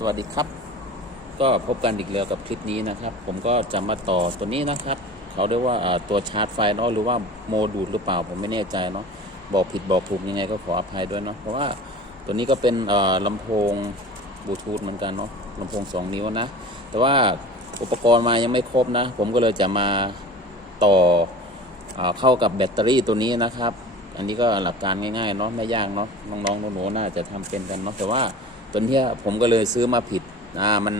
สวัสดีครับ ก็พบกันอีกแล้วกับคลิปนี้นะครับ ผมก็จะมาต่อตัวนี้นะครับ เขาเรียกว่าตัวชาร์จไฟเนาะหรือว่าโมดูลหรือเปล่าผมไม่แน่ใจเนาะบอกผิดบอกถูกยังไงก็ขออภัยด้วยเนาะเพราะว่าตัวนี้ก็เป็นอ่าลำโพงบลูทูธเหมือนกันเนาะลำโพง 2 นิ้วนะ แต่ว่าอุปกรณ์มายังไม่ครบนะ ผมก็เลยจะมาต่ออเข้ากับแบตเตอรี่ตัวนี้นะครับ อันนี้ก็หลักการง่ายๆเนาะไม่ยากเนาะน้องๆหนูๆน่าจะทำเป็นกันเนาะแต่ว่า ตัวเนี้ยผมก็เลยซื้อมาผิดอ่ามัน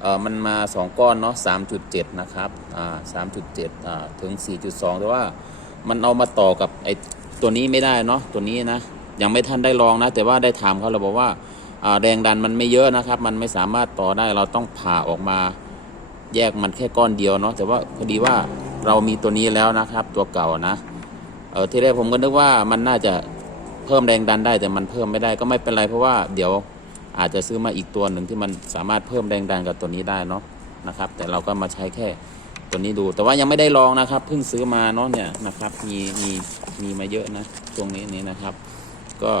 เอ่อมันมา2ก้อนเนาะ3.7นะครับอ่า3.7อ่าถึง4.2แต่ว่ามันเอามาต่อกับไอ้ตัวนี้ไม่ได้เนาะตัวนี้นะยังไม่ทันได้ลองนะ แต่ว่าได้ถามเขาเราบอกว่าอ่าแรงดันมันไม่เยอะนะครับ มันไม่สามารถต่อได้เราต้องผ่าออกมาแยกมันแค่ก้อนเดียวเนาะแต่ว่าพอดีว่าเรามีตัวนี้แล้วนะครับ ตัวเก่านะเออที่แรกผมก็นึกว่ามันน่าจะ พิ่มแรงดันได้แต่มันเพิ่มไม่ได้ก็ไม่เป็นไรเพราะว่าเดี๋ยวอาจจะซื้อมาอีกตัวหนึ่งที่มันสามารถเพิ่มแรงดันกับตัวนี้ได้เนาะนะครับ แต่เราก็มาใช้แค่ตัวนี้ดู แต่ว่ายังไม่ได้ลองนะครับเพิ่งซื้อมาเนาะเนี่ยนะครับมีมีมีมาเยอะนะช่วงนี้นี้นะครับ ก็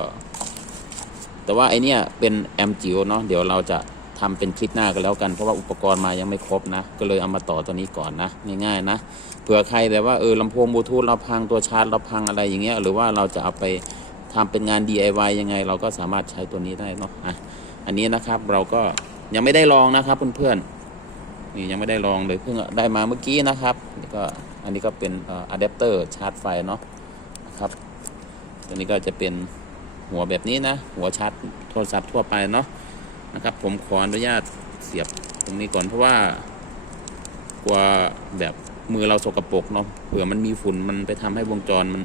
แต่ว่าไอเนี้ยเป็นแอมจิ๋วเนาะเดี๋ยวเราจะทำเป็นคลิปหน้ากันแล้วกัน เพราะว่าอุปกรณ์มายังไม่ครบนะ ก็เลยเอามาต่อตัวนี้ก่อนนะง่ายๆนะเผื่อใครแบบว่าเออลำโพงบลูทูธเราพังตัวชาร์จเราพังอะไรอย่างเงี้ยหรือว่าเราจะเอาไป ทำเป็นงาน DIY ยังไง เราก็สามารถใช้ตัวนี้ได้เนาะอะอันนี้นะครับเราก็ยังไม่ได้ลองนะครับเพื่อนๆนี่ยังไม่ได้ลองเลยเพิ่งได้มาเมื่อกี้นะครับนี่ก็อันนี้ก็เป็นอะแดปเตอร์ชาร์จไฟเนาะนะครับตัวนี้ก็จะเป็นหัวแบบนี้นะ หัวชาร์จโทรศัพท์ทั่วไปเนาะนะครับ ผมขออนุญาตเสียบตรงนี้ก่อนเพราะว่ากลัวแบบมือเราสกปรกเนาะเผื่อมันมีฝุ่นมันไปทำให้วงจรมัน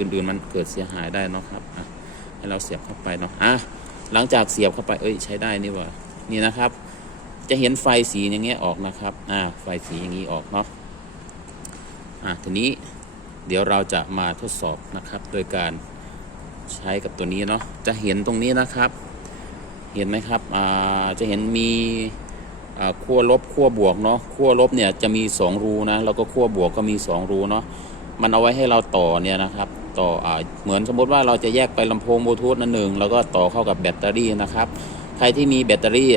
อื่นๆ มันเกิดเสียหายได้นะครับอะให้เราเสียบเข้าไปเนาะอะหลังจากเสียบเข้าไปเอ้ยใช้ได้นี่ว่านี่นะครับ จะเห็นไฟสีอย่างเงี้ยออกนะครับอ่าไฟสีอย่างนี้ออกเนาะอะทีนี้เดี๋ยวเราจะมาทดสอบนะครับ โดยการใช้กับตัวนี้เนาะจะเห็นตรงนี้นะครับ เห็นไหมครับอ่าจะเห็นมีขั้วลบขั้วบวกเนาะขั้วลบเนี่ยจะมี 2 รูนะแล้วก็ขั้วบวกก็มี 2 รูเนาะมันเอาไว้ให้เราต่อเนี่ยนะครับ ต่ออเหมือนสมมติว่าเราจะแยกไปลำโพงบลูทูธนั่นหนึ่งแล้วก็ต่อเข้ากับแบตเตอรี่นะครับใครที่มีแบตเตอรี่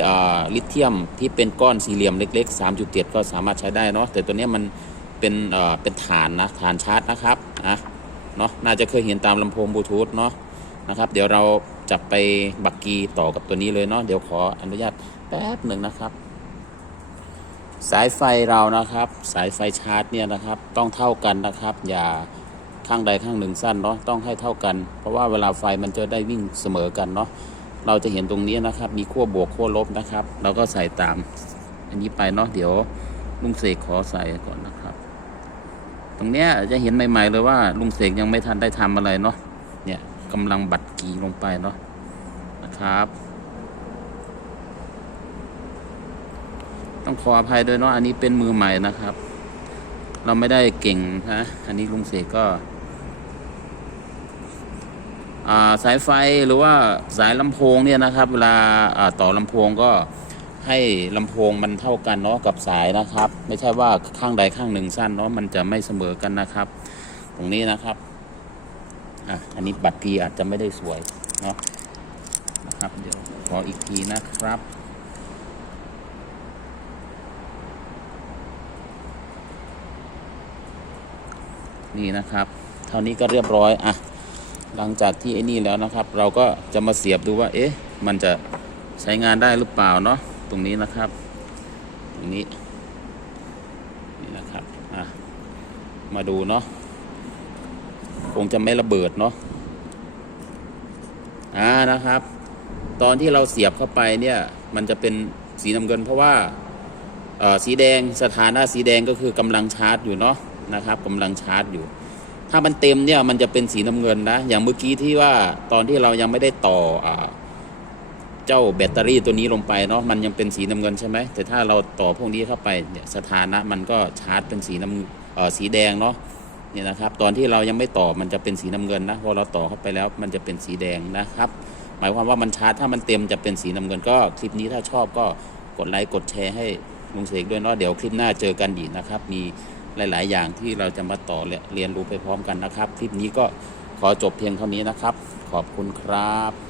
ลิเธียมที่เป็นก้อนสี่เหลี่ยมเล็ก ๆ 3.7 ก็สามารถใช้ได้เนาะแต่ตัวนี้มันเป็นเป็นฐานนะฐานชาร์จนะครับนะเนาะน่าจะเคยเห็นตามลำโพงบลูทูธเนาะนะครับเดี๋ยวเราจะไปบักกีต่อกับตัวนี้เลยเนาะเดี๋ยวขออนุญาตแป๊บหนึ่งนะครับ สายไฟเรานะครับ สายไฟชาร์จเนี่ยนะครับ ต้องเท่ากันนะครับ อย่า ข้างใดข้างหนึ่งสั้นเนาะต้องให้เท่ากัน เพราะว่าเวลาไฟมันจะได้วิ่งเสมอกันเนาะเราจะเห็นตรงนี้นะครับ มีขั้วบวกขั้วลบนะครับ เราก็ใส่ตาม อันนี้ไปเนาะเดี๋ยวลุงเสกขอใส่ก่อนนะครับ ตรงเนี้ยจะเห็นใหม่ๆเลยว่าลุงเสกยังไม่ทันได้ทำอะไรเนาะเนี่ยกำลังบัดกีลงไปเนาะนะครับ ต้องขออภัยด้วยเนาะอันนี้เป็นมือใหม่นะครับ เราไม่ได้เก่งนะอันนี้ลุงเสกก็ สายไฟหรือว่าสายลำโพงเนี่ยนะครับ เวลาต่อลำโพงก็ให้ลำโพงมันเท่ากันเนาะกับสายนะครับ ไม่ใช่ว่าข้างใดข้างหนึ่งสั้นเนาะมันจะไม่เสมอกันนะครับ ตรงนี้นะครับอะอันนี้บัตรกีอาจจะไม่ได้สวยเนาะนะครับเดี๋ยวขออีกทีนะครับนี่นะครับ เท่านี้ก็เรียบร้อย อะ หลังจากที่ไอ้นี่แล้วนะครับ เราก็จะมาเสียบดูว่า เอ๊ะ มันจะใช้งานได้หรือเปล่าเนาะตรงนี้นะครับ ตรงนี้นี่นะครับอะมาดูเนาะคงจะไม่ระเบิดเนาะอ่านะครับ ตอนที่เราเสียบเข้าไปเนี่ย มันจะเป็นสีน้ำเงินเพราะว่าสีแดงสถานะสีแดงก็คือกำลังชาร์จอยู่เนาะนะครับกำลังชาร์จอยู่ ถ้ามันเต็มเนี่ยมันจะเป็นสีน้ำเงินนะ อย่างเมื่อกี้ที่ว่าตอนที่เรายังไม่ได้ต่ออเจ้าแบตเตอรี่ตัวนี้ลงไปเนาะมันยังเป็นสีน้ำเงินใช่ไหมแต่ถ้าเราต่อพวกนี้เข้าไปเนี่ยสถานะมันก็ชาร์จเป็นสีน้ำเอ่อสีแดงเนาะเนี่ยนะครับตอนที่เรายังไม่ต่อมันจะเป็นสีน้ำเงินนะพอเราต่อเข้าไปแล้วมันจะเป็นสีแดงนะครับ หมายความว่ามันชาร์จถ้ามันเต็มจะเป็นสีน้ำเงินก็คลิปนี้ถ้าชอบก็กดไลค์กดแชร์ให้ลุงเสกด้วยเนาะเดี๋ยวคลิปหน้าเจอกันอีกนะครับมี หลาย ๆ อย่างที่เราจะมาต่อเรียนรู้ไปพร้อมกันนะครับ คลิปนี้ก็ขอจบเพียงเท่านี้นะครับ ขอบคุณครับ